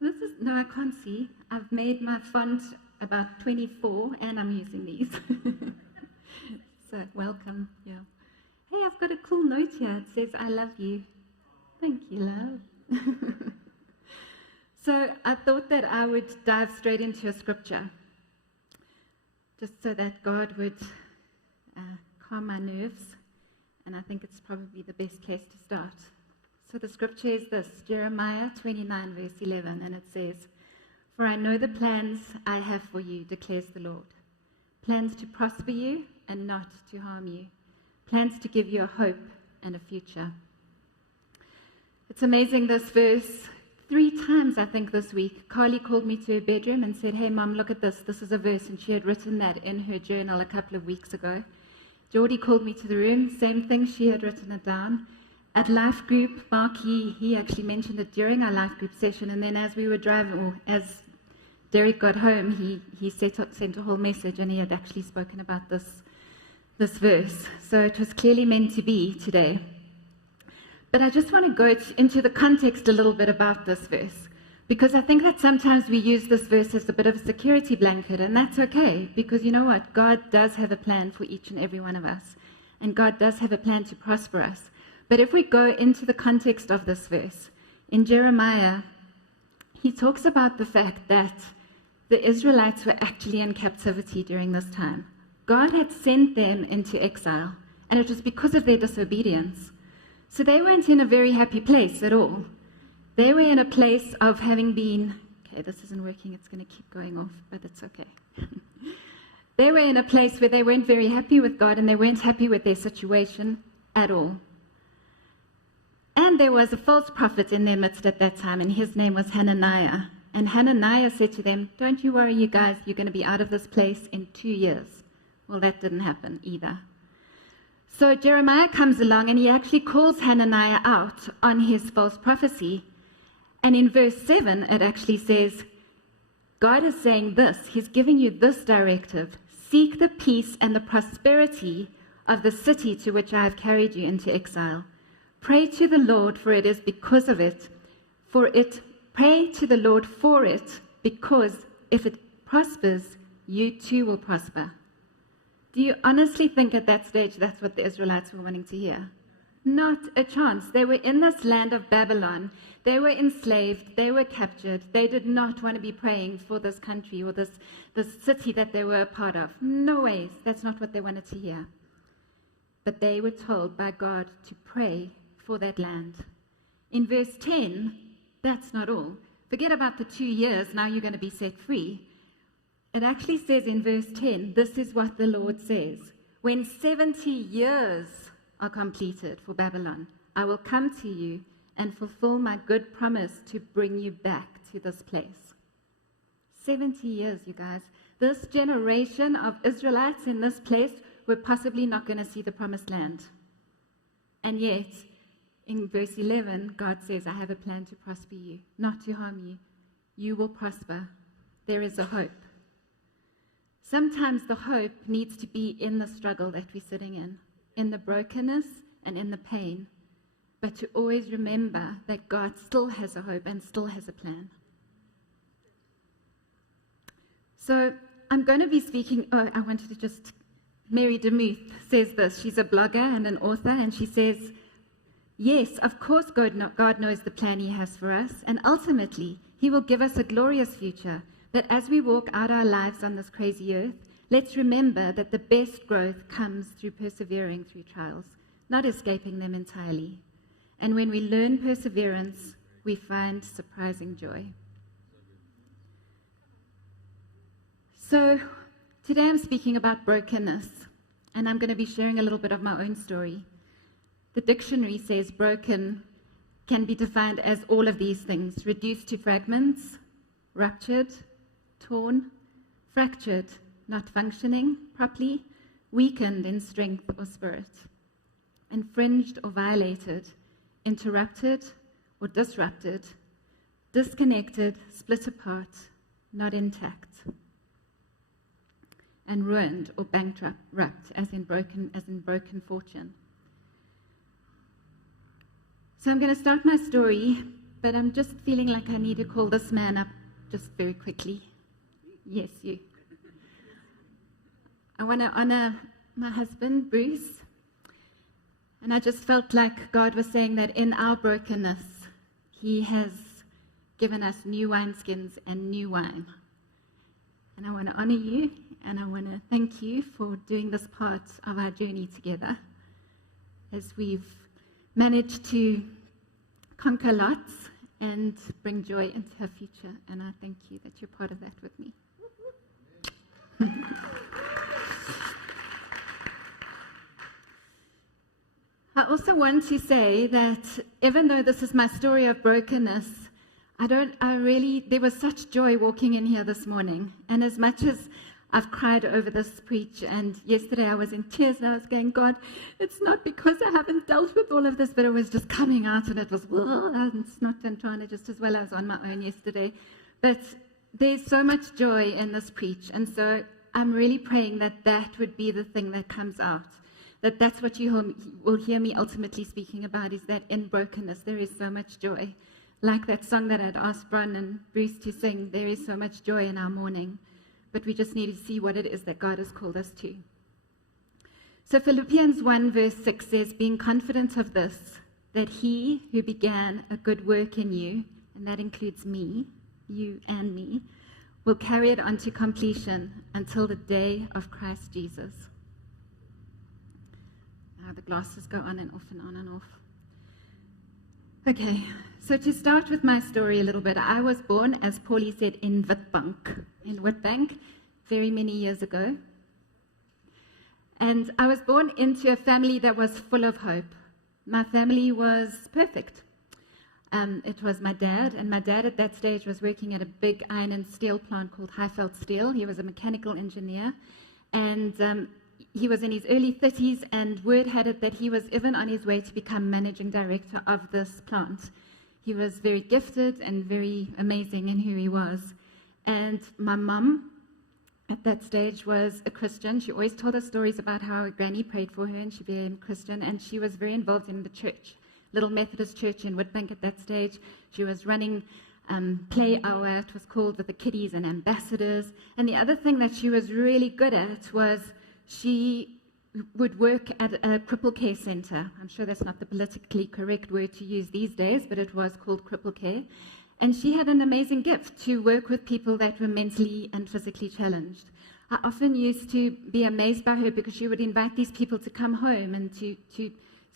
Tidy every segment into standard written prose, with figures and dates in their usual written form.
No, I can't see. I've made my font about 24 and I'm using these. So, welcome. Yeah. Hey, I've got a cool note here. It says, I love you. Thank you, love. So, I thought that I would dive straight into a scripture, just so that God would calm my nerves. And I think it's probably the best place to start. So the scripture is this, Jeremiah 29, verse 11, and it says, For I know the plans I have for you, declares the Lord. Plans to prosper you and not to harm you. Plans to give you a hope and a future. It's amazing, this verse. 3 times, I think, this week, Carly called me to her bedroom and said, Hey, Mom, look at this. This is a verse. And she had written that in her journal a couple of weeks ago. Geordie called me to the room. Same thing. She had written it down. At life group, Marky, he actually mentioned it during our life group session. And then as we were driving, or as Derek got home, he sent a whole message, and he had actually spoken about this verse. So it was clearly meant to be today. But I just want to go into the context a little bit about this verse, because I think that sometimes we use this verse as a bit of a security blanket, and that's okay, because you know what? God does have a plan for each and every one of us, and God does have a plan to prosper us. But if we go into the context of this verse, in Jeremiah, he talks about the fact that the Israelites were actually in captivity during this time. God had sent them into exile, and it was because of their disobedience. So they weren't in a very happy place at all. They were in a place of having been, okay, this isn't working, it's going to keep going off, but it's okay. They were in a place where they weren't very happy with God, and they weren't happy with their situation at all. And there was a false prophet in their midst at that time, and his name was Hananiah. And Hananiah said to them, Don't you worry, you guys, you're going to be out of this place in 2 years. Well, that didn't happen either. So Jeremiah comes along, and he actually calls Hananiah out on his false prophecy. And in verse 7, it actually says, God is saying this, he's giving you this directive, seek the peace and the prosperity of the city to which I have carried you into exile. Pray to the Lord, for it is because of it. Pray to the Lord for it, because if it prospers, you too will prosper. Do you honestly think at that stage that's what the Israelites were wanting to hear? Not a chance. They were in this land of Babylon. They were enslaved. They were captured. They did not want to be praying for this country or this city that they were a part of. No ways. That's not what they wanted to hear. But they were told by God to pray for that land. In verse 10, that's not all. Forget about the 2 years, now you're going to be set free. It actually says in verse 10, this is what the Lord says. When 70 years are completed for Babylon, I will come to you and fulfill my good promise to bring you back to this place. 70 years, you guys. This generation of Israelites in this place were possibly not going to see the promised land. And yet, in verse 11, God says, I have a plan to prosper you, not to harm you. You will prosper. There is a hope. Sometimes the hope needs to be in the struggle that we're sitting in the brokenness and in the pain. But to always remember that God still has a hope and still has a plan. So I'm going to be speaking, I wanted to just, Mary DeMuth says this. She's a blogger and an author, and she says, yes, of course God knows the plan he has for us, and ultimately he will give us a glorious future. But as we walk out our lives on this crazy earth, let's remember that the best growth comes through persevering through trials, not escaping them entirely. And when we learn perseverance, we find surprising joy. So today I'm speaking about brokenness, and I'm going to be sharing a little bit of my own story. The dictionary says broken can be defined as all of these things: reduced to fragments, ruptured, torn, fractured, not functioning properly, weakened in strength or spirit, infringed or violated, interrupted or disrupted, disconnected, split apart, not intact, and ruined or bankrupt, as in broken fortune. So I'm going to start my story but I'm just feeling like I need to call this man up just very quickly. Yes, you. I want to honor my husband, Bruce. And I just felt like God was saying that in our brokenness, He has given us new wineskins and new wine. And I want to honor you, and I want to thank you for doing this part of our journey together as we've managed to conquer lots and bring joy into our future. And I thank you that you're part of that with me. I also want to say that even though this is my story of brokenness, there was such joy walking in here this morning. And as much as I've cried over this preach, and yesterday I was in tears and I was going, God, it's not because I haven't dealt with all of this, but it was just coming out and it was, and it's not trying to just as well. I was on my own yesterday. But there's so much joy in this preach. And so I'm really praying that that would be the thing that comes out. That's what you will hear me ultimately speaking about, is that in brokenness there is so much joy. Like that song that I'd asked Bron and Bruce to sing, there is so much joy in our mourning. But we just need to see what it is that God has called us to. So Philippians 1 verse 6 says, being confident of this, that He who began a good work in you, and that includes me, you and me, will carry it on to completion until the day of Christ Jesus. The glasses go on and off and on and off. Okay, so to start with my story a little bit, I was born, as Paulie said, in Witbank, very many years ago. And I was born into a family that was full of hope. My family was perfect. It was my dad, and my dad at that stage was working at a big iron and steel plant called Highveld Steel. He was a mechanical engineer, and he was in his early 30s, and word had it that he was even on his way to become managing director of this plant. He was very gifted and very amazing in who he was. And my mum, at that stage, was a Christian. She always told us stories about how her granny prayed for her, and she became a Christian, and she was very involved in the church, little Methodist church in Witbank at that stage. She was running play hour, it was called, with the kiddies and ambassadors. And the other thing that she was really good at was she would work at a cripple care center. I'm sure that's not the politically correct word to use these days, but it was called cripple care. And she had an amazing gift to work with people that were mentally and physically challenged. I often used to be amazed by her because she would invite these people to come home and to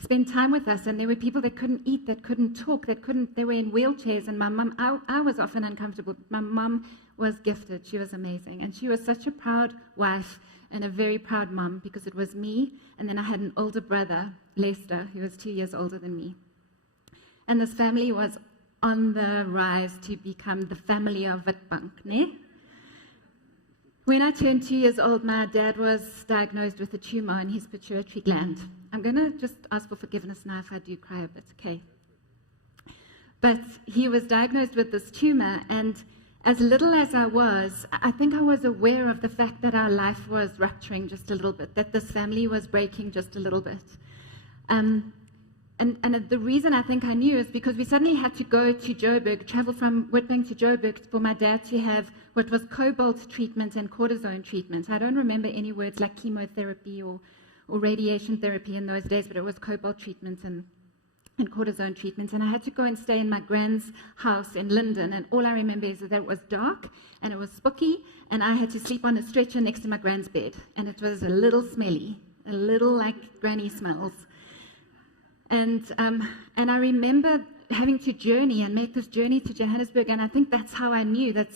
spend time with us. And there were people that couldn't eat, that couldn't talk, they were in wheelchairs. And my mum, I was often uncomfortable. My mum was gifted. She was amazing. And she was such a proud wife and a very proud mum, because it was me, and then I had an older brother, Leisha, who was 2 years older than me. And this family was on the rise to become the family of Witbank, ne? When I turned 2 years old, my dad was diagnosed with a tumor in his pituitary gland. I'm going to just ask for forgiveness now if I do cry a bit, okay? But he was diagnosed with this tumor, and as little as I was, I think I was aware of the fact that our life was rupturing just a little bit, that this family was breaking just a little bit. And the reason I think I knew is because we suddenly had to go to Joburg, travel from Witbank to Joburg for my dad to have what was cobalt treatment and cortisone treatment. I don't remember any words like chemotherapy or radiation therapy in those days, but it was cobalt treatment and cortisone treatment. And I had to go and stay in my grand's house in Linden, and all I remember is that it was dark and it was spooky, and I had to sleep on a stretcher next to my grand's bed, and it was a little smelly, a little like granny smells. And I remember having to journey and make this journey to Johannesburg, and I think that's how I knew that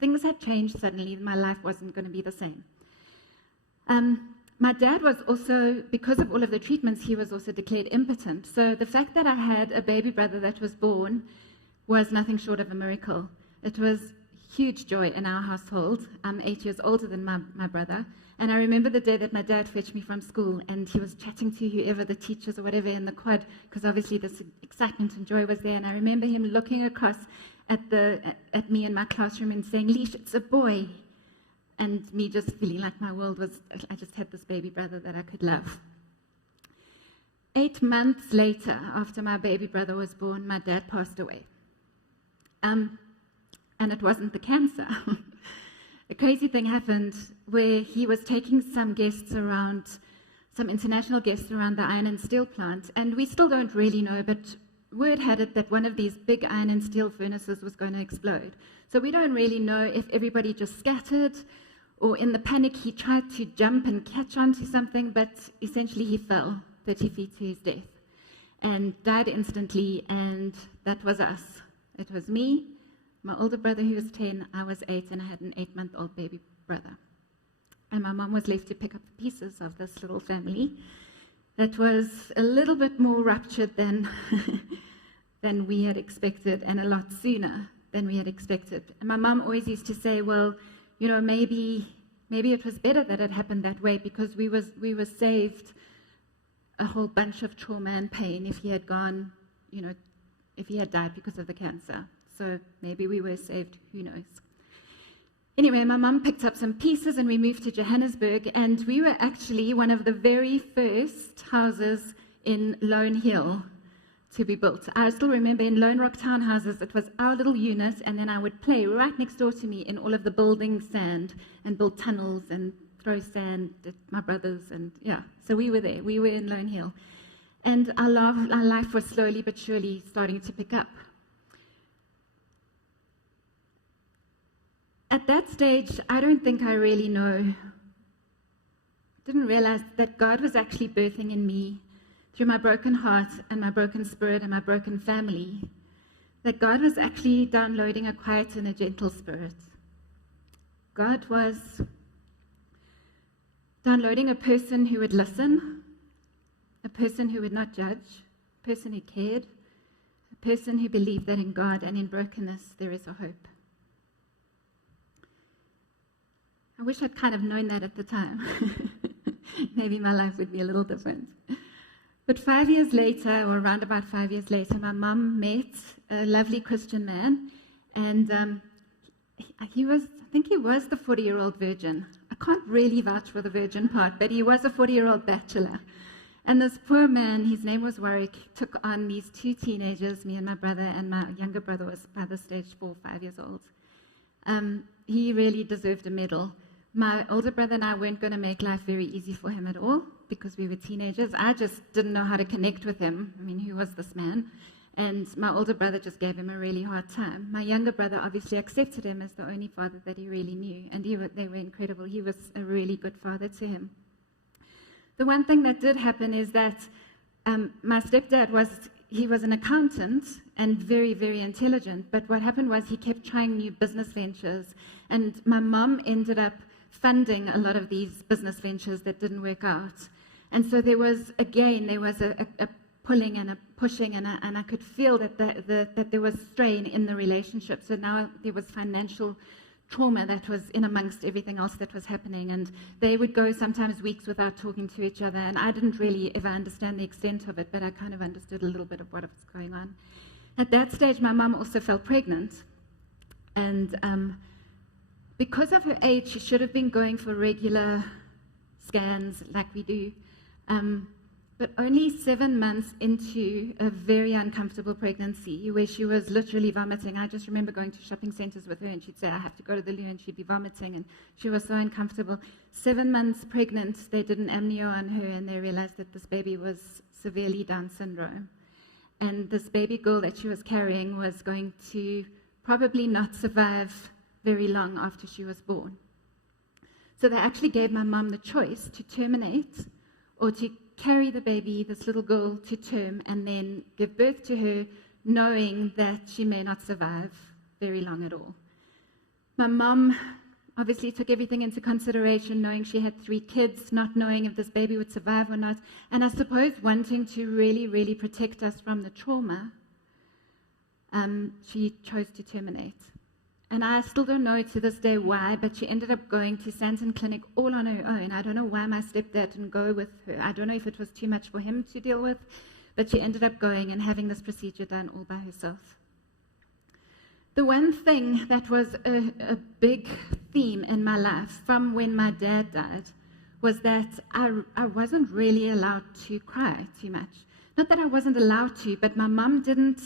things had changed suddenly. My life wasn't going to be the same. My dad was also, because of all of the treatments, he was also declared impotent. So the fact that I had a baby brother that was born was nothing short of a miracle. It was huge joy in our household. I'm 8 years older than my brother. And I remember the day that my dad fetched me from school, and he was chatting to whoever, the teachers or whatever, in the quad, because obviously this excitement and joy was there. And I remember him looking across at me in my classroom and saying, "Leisha, it's a boy." And me just feeling like my world was, I just had this baby brother that I could love. 8 months later, after my baby brother was born, my dad passed away. and it wasn't the cancer. A crazy thing happened where he was taking some international guests around the iron and steel plant, and we still don't really know, but word had it that one of these big iron and steel furnaces was going to explode. So we don't really know if everybody just scattered, or in the panic he tried to jump and catch onto something, but essentially he fell 30 feet to his death and died instantly, and that was us. It was me, my older brother who was 10, I was 8, and I had an 8-month-old baby brother. And my mom was left to pick up the pieces of this little family that was a little bit more ruptured than, than we had expected, and a lot sooner than we had expected. And my mom always used to say, well, you know, maybe it was better that it happened that way, because we were saved a whole bunch of trauma and pain if he had gone, you know, if he had died because of the cancer. So maybe we were saved, who knows. Anyway, my mum picked up some pieces and we moved to Johannesburg, and we were actually one of the very first houses in Lone Hill to be built. I still remember in Lone Rock townhouses, it was our little unit, and then I would play right next door to me in all of the building sand and build tunnels and throw sand at my brothers, and yeah, so we were there. We were in Lone Hill. And our life was slowly but surely starting to pick up. At that stage, I don't think I really didn't realize that God was actually birthing in me, through my broken heart and my broken spirit and my broken family, that God was actually downloading a quiet and a gentle spirit. God was downloading a person who would listen, a person who would not judge, a person who cared, a person who believed that in God and in brokenness there is a hope. I wish I'd kind of known that at the time. Maybe my life would be a little different. But 5 years later, or around about 5 years later, my mum met a lovely Christian man, and I think he was the 40-year-old virgin. I can't really vouch for the virgin part, but he was a 40-year-old bachelor. And this poor man, his name was Warwick, took on these 2 teenagers, me and my brother, and my younger brother was by this stage 4 or 5 years old. He really deserved a medal. My older brother and I weren't going to make life very easy for him at all, because we were teenagers. I just didn't know how to connect with him. I mean, who was this man? And my older brother just gave him a really hard time. My younger brother obviously accepted him as the only father that he really knew, and they were incredible. He was a really good father to him. The one thing that did happen is that my stepdad was an accountant and very, very intelligent, but what happened was he kept trying new business ventures, and my mum ended up funding a lot of these business ventures that didn't work out. And so there was a pulling and a pushing, and I could feel that there was strain in the relationship. So now there was financial trauma that was in amongst everything else that was happening, and they would go sometimes weeks without talking to each other, and I didn't really ever understand the extent of it, but I kind of understood a little bit of what was going on. At that stage, my mum also fell pregnant, and because of her age, she should have been going for regular scans like we do, but only 7 months into a very uncomfortable pregnancy where she was literally vomiting. I just remember going to shopping centers with her, and she'd say, I have to go to the loo, and she'd be vomiting, and she was so uncomfortable. 7 months pregnant, they did an amnio on her, and they realized that this baby was severely Down syndrome. And this baby girl that she was carrying was going to probably not survive very long after she was born. So they actually gave my mum the choice to terminate or to carry the baby, this little girl, to term and then give birth to her, knowing that she may not survive very long at all. My mum obviously took everything into consideration, knowing she had 3 kids, not knowing if this baby would survive or not, and I suppose wanting to really, really protect us from the trauma, she chose to terminate. And I still don't know to this day why, but she ended up going to Santon Clinic all on her own. I don't know why my stepdad didn't go with her. I don't know if it was too much for him to deal with, but she ended up going and having this procedure done all by herself. The one thing that was a big theme in my life from when my dad died was that I wasn't really allowed to cry too much. Not that I wasn't allowed to, but my mum didn't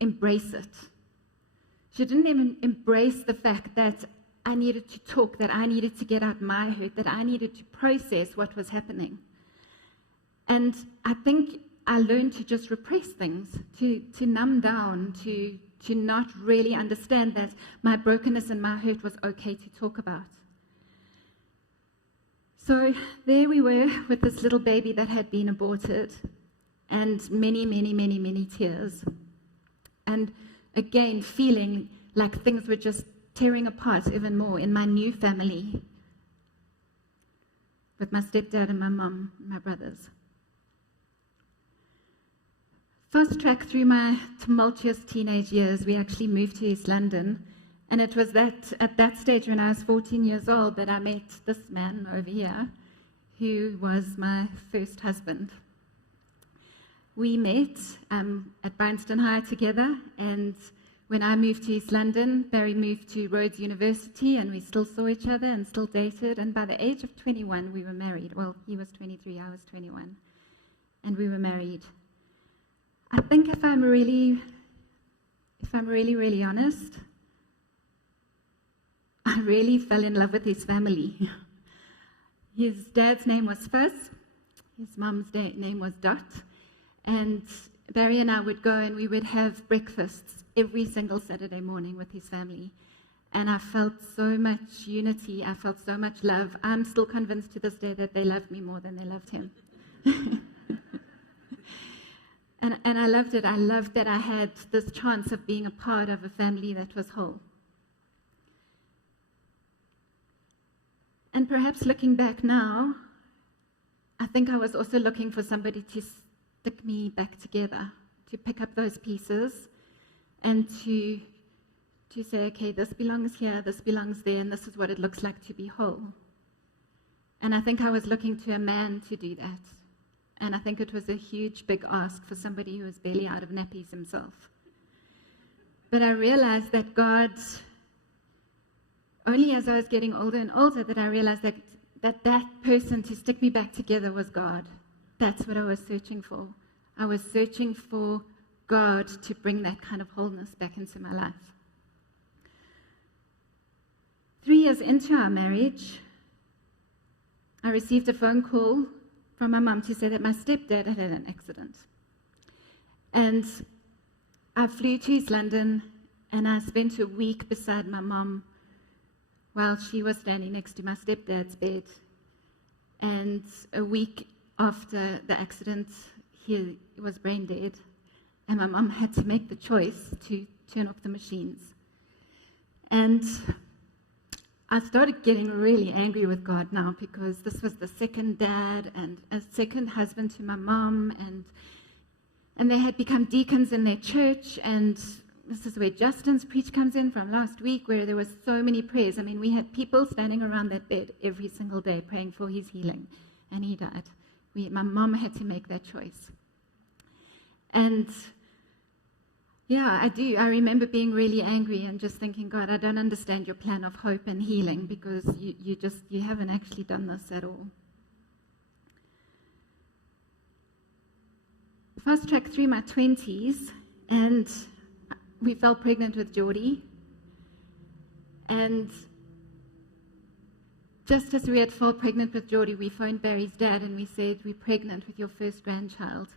embrace it. She didn't even embrace the fact that I needed to talk, that I needed to get out my hurt, that I needed to process what was happening. And I think I learned to just repress things, to numb down, to not really understand that my brokenness and my hurt was okay to talk about. So there we were with this little baby that had been aborted, and many, many, many, many tears. And again, feeling like things were just tearing apart even more in my new family with my stepdad and my mum and my brothers. Fast track through my tumultuous teenage years, we actually moved to East London. And it was at that stage when I was 14 years old that I met this man over here, who was my first husband. We met at Bryanston High together, and when I moved to East London, Barry moved to Rhodes University, and we still saw each other and still dated. And by the age of 21, we were married. Well, he was 23, I was 21, and we were married. I think if I'm really, really honest, I really fell in love with his family. His dad's name was Fuzz. His mum's name was Dot. And Barry and I would go and we would have breakfasts every single Saturday morning with his family. And I felt so much unity. I felt so much love. I'm still convinced to this day that they loved me more than they loved him. And I loved it. I loved that I had this chance of being a part of a family that was whole. And perhaps looking back now, I think I was also looking for somebody to stick me back together, to pick up those pieces and to say, okay, this belongs here, this belongs there, and this is what it looks like to be whole. And I think I was looking to a man to do that. And I think it was a huge, big ask for somebody who was barely out of nappies himself. But I realized that God, only as I was getting older and older, that I realized that person to stick me back together was God. That's what I was searching for. I was searching for God to bring that kind of wholeness back into my life. 3 years into our marriage, I received a phone call from my mum to say that my stepdad had had an accident. And I flew to East London, and I spent a week beside my mum while she was standing next to my stepdad's bed. And a week after the accident, he was brain dead, and my mum had to make the choice to turn off the machines. And I started getting really angry with God now, because this was the second dad and a second husband to my mom, and they had become deacons in their church. And this is where Justin's preach comes in from last week, where there were so many prayers. I mean, we had people standing around that bed every single day praying for his healing, and he died. My mom had to make that choice. And yeah, I do. I remember being really angry and just thinking, God, I don't understand your plan of hope and healing, because you haven't actually done this at all. Fast track through my 20s, and we fell pregnant with Geordie. And just as we had fell pregnant with Geordie, we phoned Barry's dad and we said, we're pregnant with your first grandchild.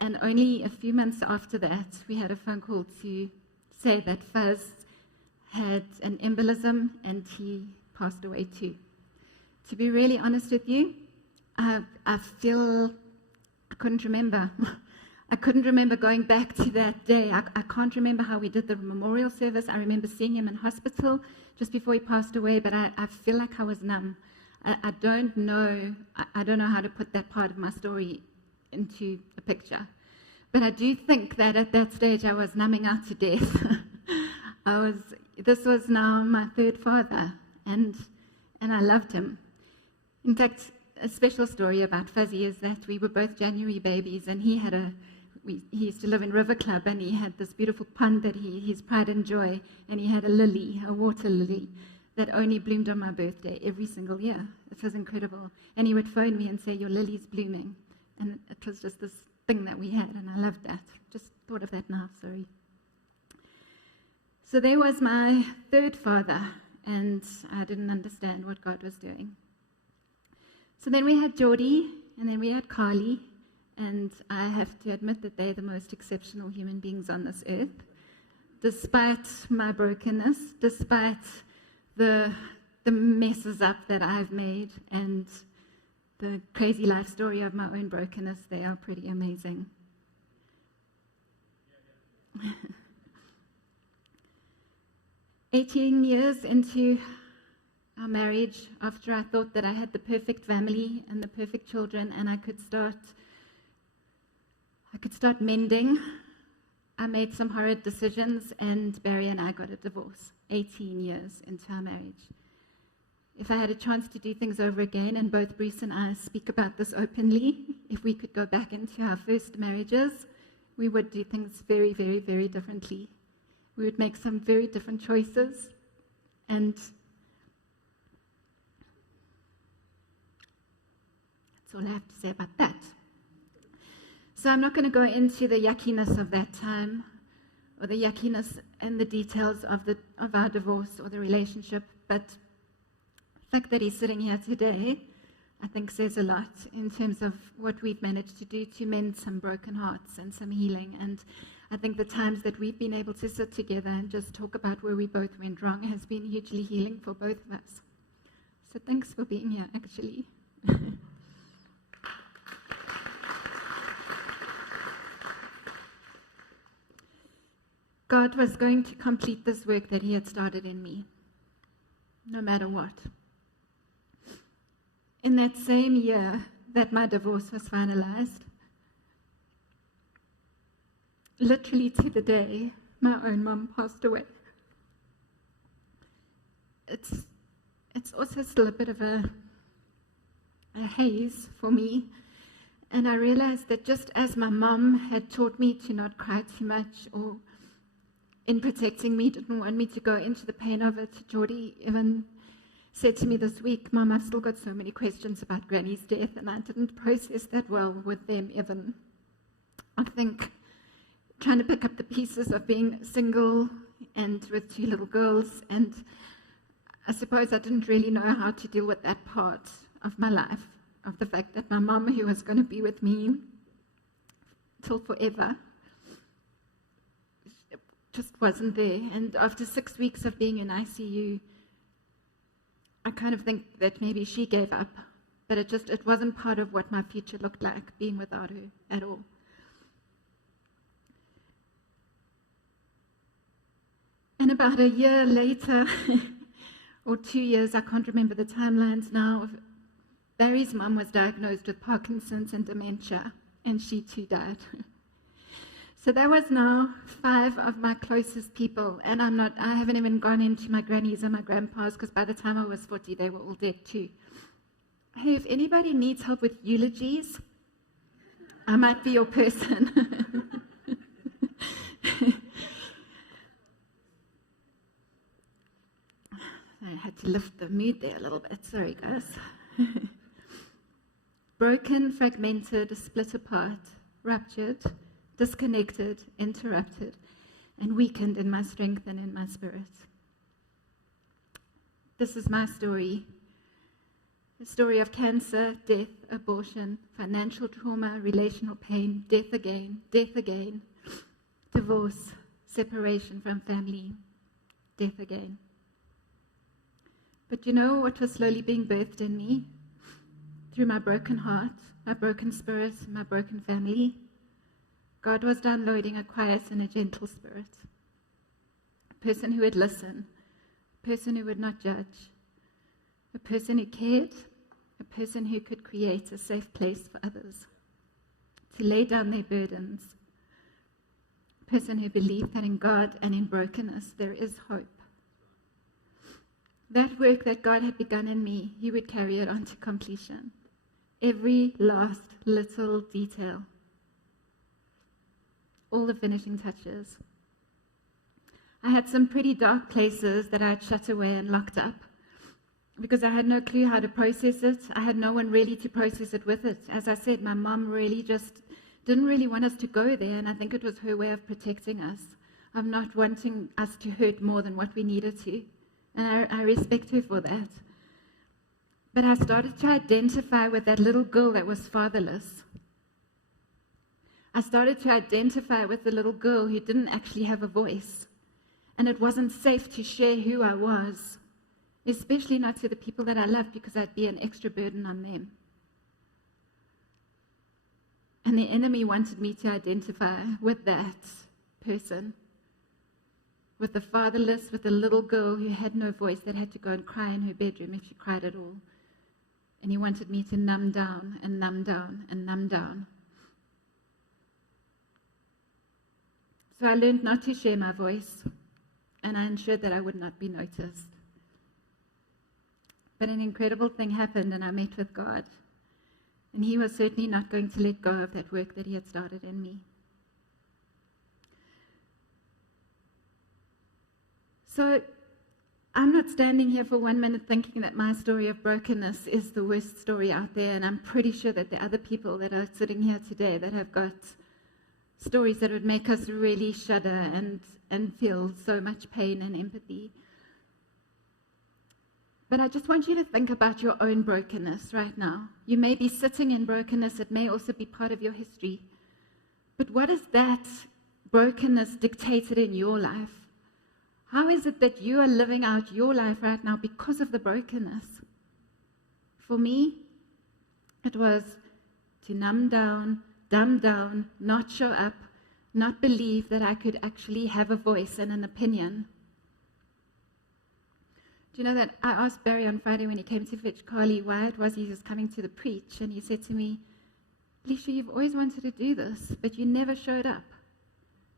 And only a few months after that, we had a phone call to say that Fuzz had an embolism and he passed away too. To be really honest with you, I feel I couldn't remember. I couldn't remember going back to that day. I can't remember how we did the memorial service. I remember seeing him in hospital just before he passed away, but I feel like I was numb. I don't know how to put that part of my story into a picture. But I do think that at that stage I was numbing out to death. This was now my third father, and I loved him. In fact, a special story about Fuzzy is that we were both January babies, and he used to live in River Club, and he had this beautiful pond that his pride and joy, and he had a lily, a water lily, that only bloomed on my birthday every single year. It was incredible. And he would phone me and say, your lily's blooming. And it was just this thing that we had, and I loved that. Just thought of that now, sorry. So there was my third father, and I didn't understand what God was doing. So then we had Geordie, and then we had Carly, and I have to admit that they're the most exceptional human beings on this earth. Despite my brokenness, despite the messes up that I've made, and the crazy life story of my own brokenness, they are pretty amazing. 18 years into our marriage, after I thought that I had the perfect family and the perfect children, and I could start mending, I made some horrid decisions, and Barry and I got a divorce 18 years into our marriage. If I had a chance to do things over again, and both Bruce and I speak about this openly, if we could go back into our first marriages, we would do things very, very, very differently. We would make some very different choices, and that's all I have to say about that. So I'm not going to go into the yuckiness of that time, or the yuckiness and the details of our divorce or the relationship, but the fact that he's sitting here today, I think, says a lot in terms of what we've managed to do to mend some broken hearts and some healing. And I think the times that we've been able to sit together and just talk about where we both went wrong has been hugely healing for both of us. So thanks for being here, actually. God was going to complete this work that he had started in me, no matter what. In that same year that my divorce was finalized, literally to the day, my own mum passed away. It's also still a bit of a haze for me, and I realized that just as my mum had taught me to not cry too much, or in protecting me, didn't want me to go into the pain of it, Geordie even said to me this week, Mum, I've still got so many questions about Granny's death, and I didn't process that well with them even. I think trying to pick up the pieces of being single and with 2 little girls, and I suppose I didn't really know how to deal with that part of my life, of the fact that my mum, who was going to be with me till forever, just wasn't there. And after 6 weeks of being in ICU, I kind of think that maybe she gave up, but it wasn't part of what my future looked like, being without her at all. And about a year later, or 2 years, I can't remember the timelines now, Barry's mum was diagnosed with Parkinson's and dementia, and she too died. So that was now 5 of my closest people, and I haven't even gone into my grannies and my grandpas, because by the time I was 40, they were all dead too. Hey, if anybody needs help with eulogies, I might be your person. I had to lift the mood there a little bit, sorry guys. Broken, fragmented, split apart, ruptured, disconnected, interrupted, and weakened in my strength and in my spirit. This is my story. The story of cancer, death, abortion, financial trauma, relational pain, death again, divorce, separation from family, death again. But you know what was slowly being birthed in me? Through my broken heart, my broken spirit, my broken family, God was downloading a quiet and a gentle spirit. A person who would listen, a person who would not judge, a person who cared, a person who could create a safe place for others, to lay down their burdens, a person who believed that in God and in brokenness there is hope. That work that God had begun in me, he would carry it on to completion. Every last little detail. All the finishing touches. I had some pretty dark places that I had shut away and locked up because I had no clue how to process it. I had no one really to process it with it. As I said, my mom really just didn't really want us to go there, and I think it was her way of protecting us. of not wanting us to hurt more than what we needed to. And I respect her for that. But I started to identify with that little girl that was fatherless. I started to identify with the little girl who didn't actually have a voice. And it wasn't safe to share who I was, especially not to the people that I loved, because I'd be an extra burden on them. And the enemy wanted me to identify with that person, with the fatherless, with the little girl who had no voice, that had to go and cry in her bedroom if she cried at all. And he wanted me to numb down and numb down and numb down. So I learned not to share my voice, and I ensured that I would not be noticed. But an incredible thing happened, and I met with God. And he was certainly not going to let go of that work that he had started in me. So I'm not standing here for 1 minute thinking that my story of brokenness is the worst story out there, and I'm pretty sure that there are other people that are sitting here today that have got stories that would make us really shudder and feel so much pain and empathy. But I just want you to think about your own brokenness right now. You may be sitting in brokenness. It may also be part of your history. But what is that brokenness dictated in your life? How is it that you are living out your life right now because of the brokenness? For me, it was to numb down, dumb down, not show up, not believe that I could actually have a voice and an opinion. Do you know that I asked Barry on Friday when he came to fetch Carly why it was he was coming to the preach, and he said to me, Leisha, you've always wanted to do this, but you never showed up.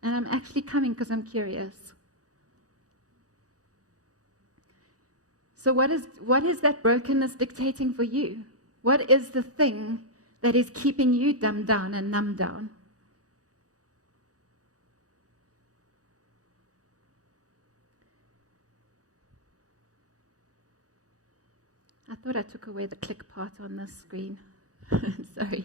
And I'm actually coming because I'm curious. So what is that brokenness dictating for you? What is the thing that is keeping you dumbed down and numbed down? I thought I took away the click part on this screen. Sorry.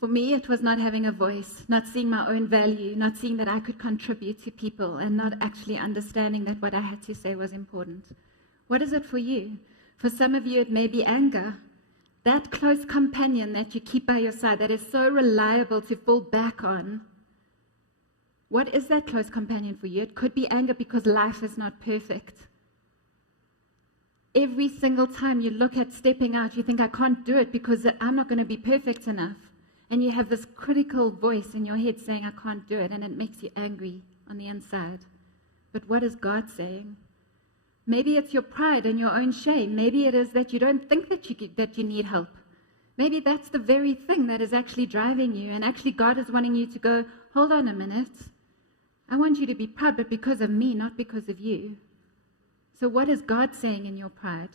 For me, it was not having a voice, not seeing my own value, not seeing that I could contribute to people, and not actually understanding that what I had to say was important. What is it for you? For some of you, it may be anger. That close companion that you keep by your side, that is so reliable to fall back on. What is that close companion for you? It could be anger because life is not perfect. Every single time you look at stepping out, you think, I can't do it because I'm not going to be perfect enough. And you have this critical voice in your head saying, I can't do it, and it makes you angry on the inside. But what is God saying? Maybe it's your pride and your own shame. Maybe it is that you don't think that you need help. Maybe that's the very thing that is actually driving you, and actually God is wanting you to go, hold on a minute. I want you to be proud, but because of me, not because of you. So what is God saying in your pride?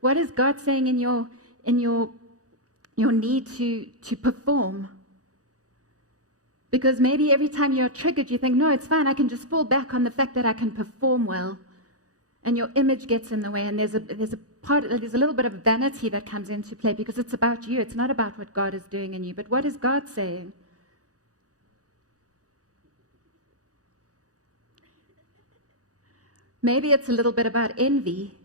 What is God saying in your need to perform? Because maybe every time you're triggered, you think, no, it's fine. I can just fall back on the fact that I can perform well. And your image gets in the way, and there's a little bit of vanity that comes into play because it's about you. It's not about what God is doing in you. But what is God saying? Maybe it's a little bit about envy,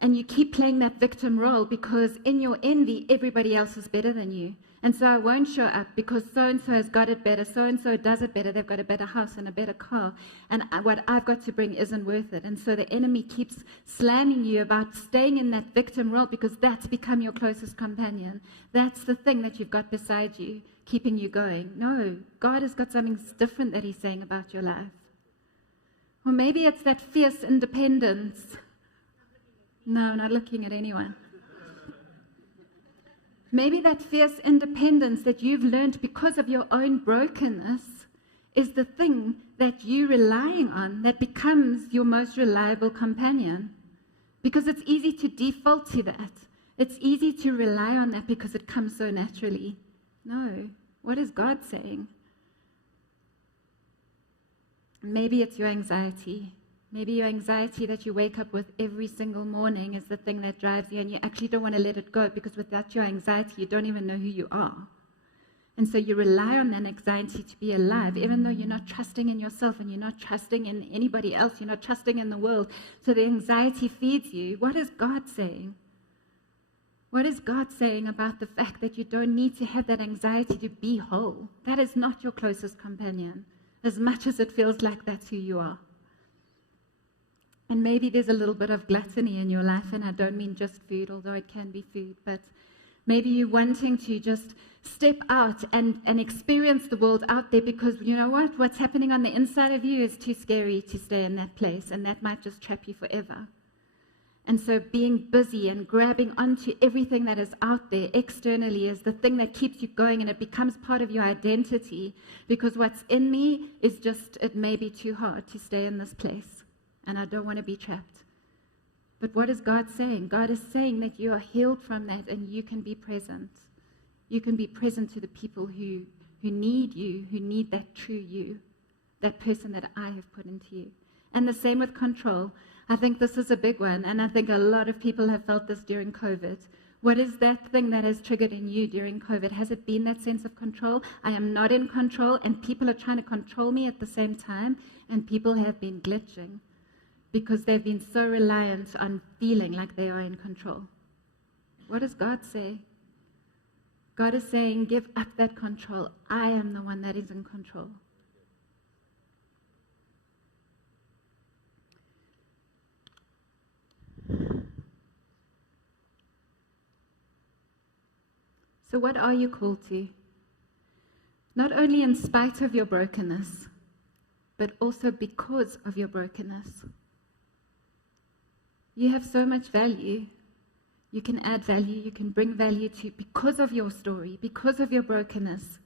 and you keep playing that victim role because in your envy, everybody else is better than you. And so I won't show up because so-and-so has got it better, so-and-so does it better, they've got a better house and a better car, and what I've got to bring isn't worth it. And so the enemy keeps slamming you about staying in that victim role because that's become your closest companion. That's the thing that you've got beside you, keeping you going. No, God has got something different that he's saying about your life. Or maybe it's that fierce independence. No, not looking at anyone. Maybe that fierce independence that you've learned because of your own brokenness is the thing that you're relying on that becomes your most reliable companion. Because it's easy to default to that. It's easy to rely on that because it comes so naturally. No, what is God saying? Maybe it's your anxiety. Maybe your anxiety that you wake up with every single morning is the thing that drives you, and you actually don't want to let it go because without your anxiety, you don't even know who you are. And so you rely on that anxiety to be alive, even though you're not trusting in yourself and you're not trusting in anybody else, you're not trusting in the world. So the anxiety feeds you. What is God saying? What is God saying about the fact that you don't need to have that anxiety to be whole? That is not your closest companion, as much as it feels like that's who you are. And maybe there's a little bit of gluttony in your life, and I don't mean just food, although it can be food, but maybe you're wanting to just step out and experience the world out there because, you know what? What's happening on the inside of you is too scary to stay in that place, and that might just trap you forever. And so being busy and grabbing onto everything that is out there externally is the thing that keeps you going, and it becomes part of your identity because what's in me is just, it may be too hard to stay in this place, and I don't want to be trapped. But what is God saying? God is saying that you are healed from that and you can be present. You can be present to the people who need you, who need that true you, that person that I have put into you. And the same with control. I think this is a big one, and I think a lot of people have felt this during COVID. What is that thing that has triggered in you during COVID? Has it been that sense of control? I am not in control, and people are trying to control me at the same time, and people have been glitching because they've been so reliant on feeling like they are in control. What does God say? God is saying, give up that control. I am the one that is in control. So what are you called to? Not only in spite of your brokenness, but also because of your brokenness. You have so much value. You can add value, you can bring value to because of your story, because of your brokenness.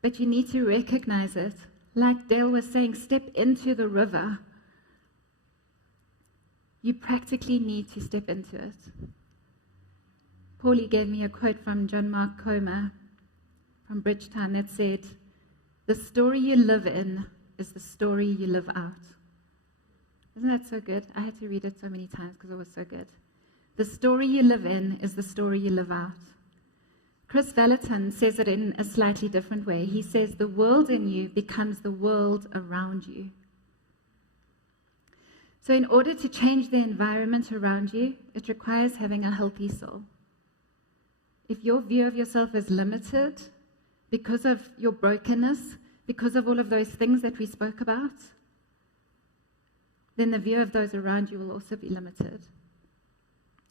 But you need to recognize it. Like Dale was saying, step into the river. You practically need to step into it. Paulie gave me a quote from John Mark Comer from Bridgetown that said, "The story you live in is the story you live out." Isn't that so good? I had to read it so many times because it was so good. The story you live in is the story you live out. Chris Vallotton says it in a slightly different way. He says, the world in you becomes the world around you. So in order to change the environment around you, it requires having a healthy soul. If your view of yourself is limited because of your brokenness, because of all of those things that we spoke about, then the view of those around you will also be limited.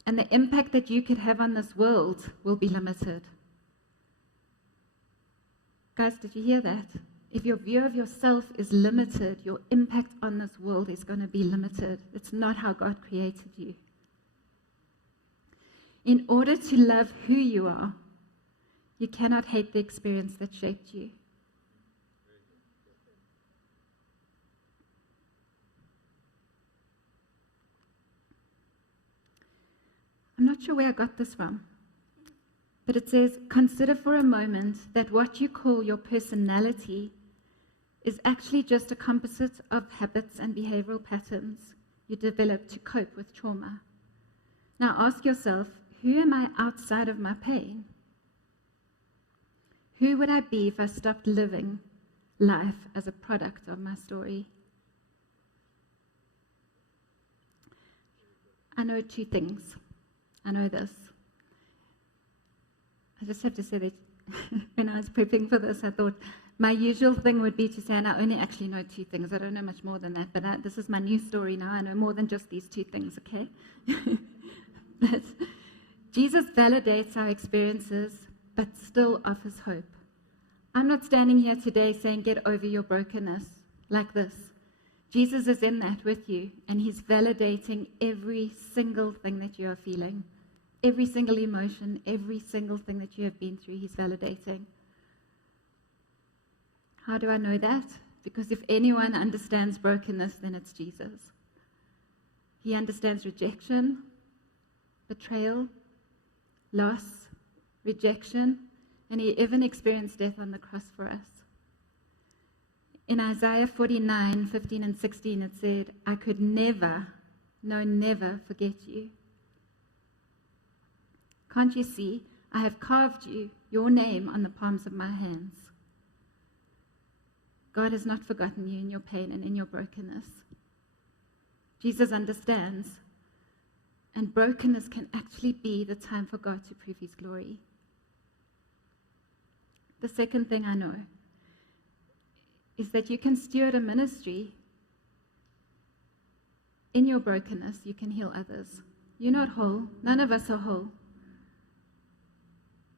And the impact that you could have on this world will be limited. Guys, did you hear that? If your view of yourself is limited, your impact on this world is going to be limited. It's not how God created you. In order to love who you are, you cannot hate the experience that shaped you. I'm not sure where I got this from, but it says, consider for a moment that what you call your personality is actually just a composite of habits and behavioral patterns you develop to cope with trauma. Now ask yourself, who am I outside of my pain? Who would I be if I stopped living life as a product of my story? I know two things. I know this. I just have to say that when I was prepping for this, I thought my usual thing would be to say, and I only actually know two things. I don't know much more than that, but this is my new story now. I know more than just these two things, okay? But Jesus validates our experiences, but still offers hope. I'm not standing here today saying, get over your brokenness like this. Jesus is in that with you, and he's validating every single thing that you are feeling. Every single emotion, every single thing that you have been through, he's validating. How do I know that? Because if anyone understands brokenness, then it's Jesus. He understands rejection, betrayal, loss, rejection, and he even experienced death on the cross for us. In Isaiah 49, 15 and 16, it said, I could never, no, never forget you. Can't you see? I have carved you your name on the palms of my hands. God has not forgotten you in your pain and in your brokenness. Jesus understands. And brokenness can actually be the time for God to prove his glory. The second thing I know is that you can steward a ministry. In your brokenness, you can heal others. You're not whole. None of us are whole.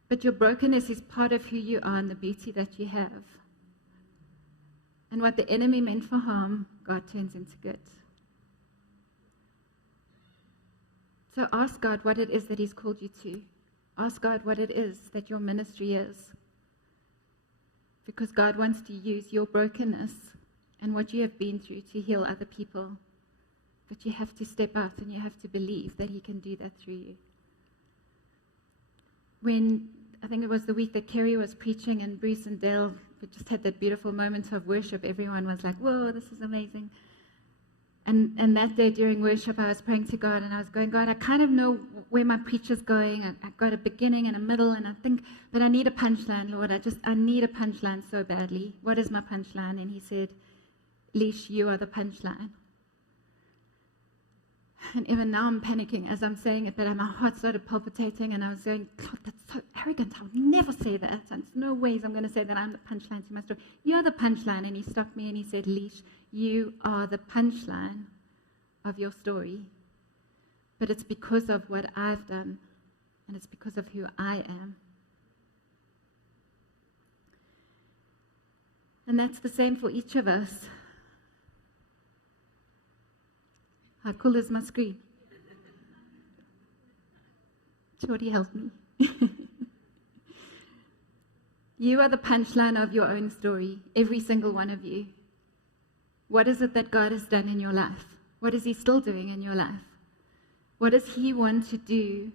But your brokenness is part of who you are and the beauty that you have. And what the enemy meant for harm, God turns into good. So ask God what it is that he's called you to. Ask God what it is that your ministry is. Because God wants to use your brokenness and what you have been through to heal other people. But you have to step out and you have to believe that he can do that through you. When, I think it was the week that Kerry was preaching and Bruce and Dale just had that beautiful moment of worship, everyone was like, whoa, this is amazing. And that day during worship, I was praying to God, and I was going, God, I kind of know where my preacher's going. I've got a beginning and a middle, and I think, but I need a punchline, Lord. I need a punchline so badly. What is my punchline? And he said, Leisha, you are the punchline. And even now I'm panicking as I'm saying it, but my heart started palpitating, and I was going, God, that's so arrogant. I would never say that. And there's no ways I'm going to say that I'm the punchline to my story. You're the punchline. And he stopped me and he said, Leisha, you are the punchline of your story. But it's because of what I've done, and it's because of who I am. And that's the same for each of us. How cool is my screen? Shorty helped me. You are the punchline of your own story, every single one of you. What is it that God has done in your life? What is he still doing in your life? What does he want to do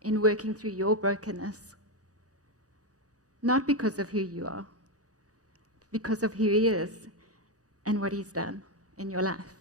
in working through your brokenness? Not because of who you are, because of who he is and what he's done in your life.